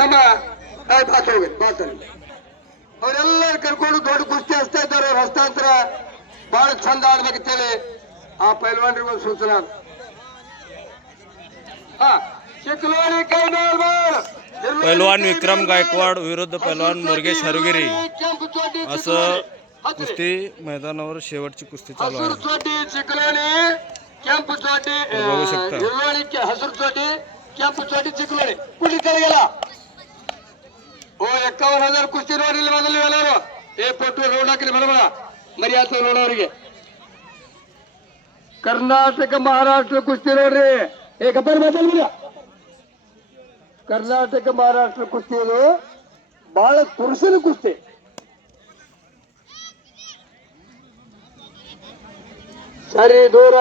ನಮ್ಮ ಬಾತ್ ಹೋಗಿ ಬಾತಲ್ಲಿ ಅವರೆಲ್ಲರೂ ಕರ್ಕೊಂಡು ದೊಡ್ಡ ಕುಸ್ತಿ ಹಚ್ತಾ ಇದ್ದಾರೆ. ಅವ್ರ ಹಸ್ತಾಂತರ ಬಹಳ ಚಂದ ಆಡ್ಬೇಕಂತೇಳಿ ಆ ಪೈಲ್ವಾನ್ರಿಗೂ ಒಂದು ಸೂಚನೆ. पैलवान विक्रम गायकवाड विरुद्ध पैलवान मुरगेश हरगिरी असं कुस्ती मैदानावर शेवटची कुस्ती चालू आहे. बघू शकता हसूर चोटी ಕೆಂಪು ಚೋಟಿ ಚಿಕ್ಕಲೋಡಿ ಕುಳ್ಳಿ ತೆಳಗೆಲ್ಲ 51,000 ಕುಸ್ತಿ ನೋಡಿಲ್ಲ ಮೊದಲು ಎಲ್ಲರೂ ಪಟ್ಟು ರೋಡ್ ಹಾಕಲಿ ಬರಬೇಡ ಮರ್ಯಾದೆ ನೋಡೋರಿಗೆ. ಕರ್ನಾಟಕ ಮಹಾರಾಷ್ಟ್ರ ಕುಸ್ತಿ ನೋಡ್ರಿ ಗಬ್ಬರ್ ಮಾತಾಡ್ಬಿಡ. ಕರ್ನಾಟಕ ಮಹಾರಾಷ್ಟ್ರ ಕುಸ್ತಿ ಅದು ಬಹಳ ತುರುಸಿನ ಕುಸ್ತಿ. ಸರಿ ದೂರ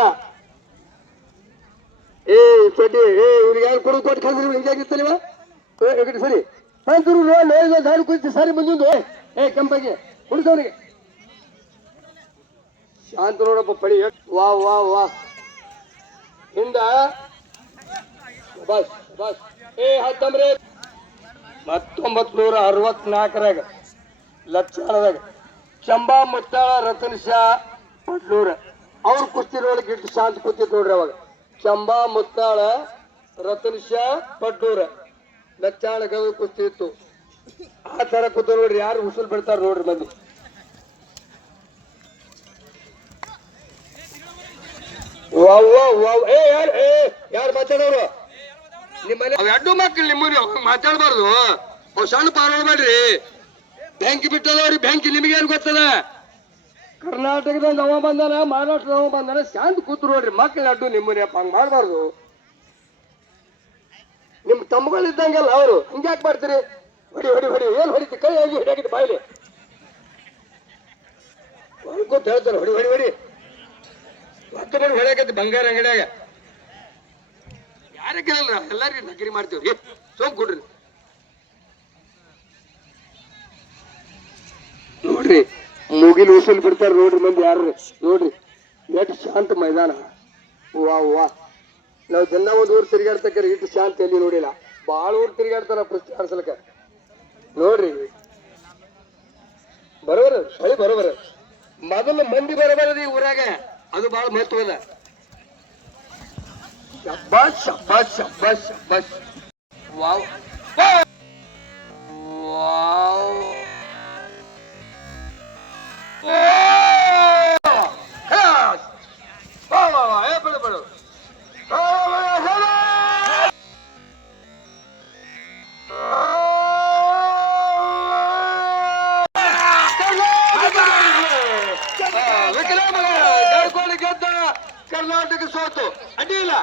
ಚೋಟಿ ಇವ್ರಿಗೆ ಯಾರು ಕೊಡು ಕೊಟ್ಟು ಕಳ್ಸಿ ಹಿಂಗಾಗಿರ್ತಾನಿವ ಸರಿ ದೂರು ನೋಡಿದ ದಾರಿ ಕುಸ್ತಿ ಸರಿ ಬಂದಿದ್ದು ಕೆಂಪಾಗಿ ಕುಡಿಸೋರಿಗೆ ಶಾಂತ ನೋಡಪ್ಪ ಪಡಿ. ವಾ ವಾ ವಾ ಹಿಂದ ಬಸ್ ಬಸ್ 1964 ಲಕ್ಷಣದಾಗ ಚಂಬಾ ಮುತ್ತಾಳ ರತನ್ ಶಾ ಪಟ್ಲೂರ ಅವ್ರ ಕುಸ್ತಿ ನೋಡಕ್ಕೆ ಇಟ್ಟು ಶಾಂತ ಕೂತಿತ್ತು ನೋಡ್ರಿ. ಅವಾಗ ಚಂಬಾ ಮುತ್ತಾಳ ರತನ್ ಶಾ ಪಟ್ಲೂರ ಲಕ್ಷಾಣಗ ಕುಸ್ತಿ ಇತ್ತು. ಆ ತರ ಕೂತ ನೋಡ್ರಿ ಯಾರು ಉಸುಲ್ ಬಿಡ್ತಾರ ನೋಡ್ರಿ ಮಂದಿ. ಯಾರು ಮಾತಾಡೋರು ನಿಮ್ಮನೆ ಅಡ್ಡು ಮಕ್ಕಳು ನಿಮ್ಮನೆ ಮಾತಾಡಬಾರ್ದು. ಅವ್ ಸಣ್ಣ ಪಾಲ್ಬೇಡ್ರಿ. ಬ್ಯಾಂಕ್ ಬಿಟ್ಟದವ್ರಿ ಬ್ಯಾಂಕ್ ನಿಮಗೇನು ಗೊತ್ತದ. ಕರ್ನಾಟಕದ ಅವ ಬಂದಾನ ಮಹಾರಾಷ್ಟ್ರದ ಅವ ಬಂದಾನ ಶಾಂತ ಕೂತು ನೋಡ್ರಿ ಮಕ್ಕಳು ಅಡ್ಡು ನಿಮ್ಮನೆ ಹಂಗ ಮಾಡ್ಬಾರ್ದು. ನಿಮ್ ತಮ್ಮಗಳಿದ್ದಂಗೆಲ್ಲ ಅವರು ಹಿಂಗ್ಯಾಕ್ ಮಾಡ್ತೀರಿ. ಹೊಡಿ ಹೊಡಿ ಹೊಡಿ ಏನ್ ಹೊಡಿತಿ ಕೈ ಆಗಿ ಹೊಡಿಯಾಗಿತ್ತು ಬಾಯ್ಲಿ ಕೂತ್ ಹೇಳ್ತಾನೆ ಹೊಡಿ ಹೊಡಿ ಹೊಡಿ ಹತ್ತು ನೋಡಿ ಹೊಡ್ಯಾಕತ್ತಿ ಬಂಗಾರ ಅಂಗಡಿಯಾಗ ಯಾರೇ ಕೇಳಲ್ಲ ಎಲ್ಲಾರು ನಕರಿ ಮಾಡ್ತೀವ್ರಿ. ಸೋಮ್ ಕೊಡ್ರಿ ನೋಡ್ರಿ ಮುಗಿಲ್ ಉಸುಲ್ ಬಿಡ್ತಾರ ನೋಡ್ರಿ ಮಂದಿ ಯಾರ್ರಿ ನೋಡ್ರಿ ಎಷ್ಟು ಶಾಂತ ಮೈದಾನ. ವಾ ವಾ ನಾವ್ ಜನ ಒಂದ್ ಊರ್ ತಿರ್ಗಾಡ್ತಕ್ಕಾರ ಇಟ್ಟು ಶಾಂತ ಎಲ್ಲಿ ನೋಡಿಲ್ಲ. ಬಾಳ ಊರ್ ತಿರ್ಗಾಡ್ತಾರ ಕುಸ್ತಿ ಆಡ್ಸಲಕ ನೋಡ್ರಿ. ಬರೋಬರ ಸರಿ ಬರೋಬರ ಮೊದಲು ಮಂದಿ ಬರಬಾರದು ಈ ಊರಾಗ ಅದು ಬಹಳ ಮಹತ್ವದ. ಶಬ್ಬಾಸ್ ಶಬ್ಬಾಸ್ ಶಬ್ಬಾಸ್ ಶಬ್ಬಾಸ್ ವಾವ್ ವಾವ್ ಬಡು ಕರ್ನಾಟಕ ಸೋತು ಅಡ್ಡಿಲ್ಲ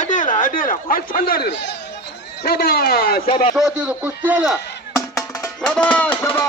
ಅಡ್ಡಿಲ್ಲ ಅಡ್ಡಿಲ್ಲ ಬಹಳ ಚಂದ ಆಡಿದ್ರು. ಶಬಾ ಶಬಾ ಸೋತಿದ್ದು ಕುಸ್ತಿ ಅಲ್ಲ. ಶಬಾ ಶಬಾ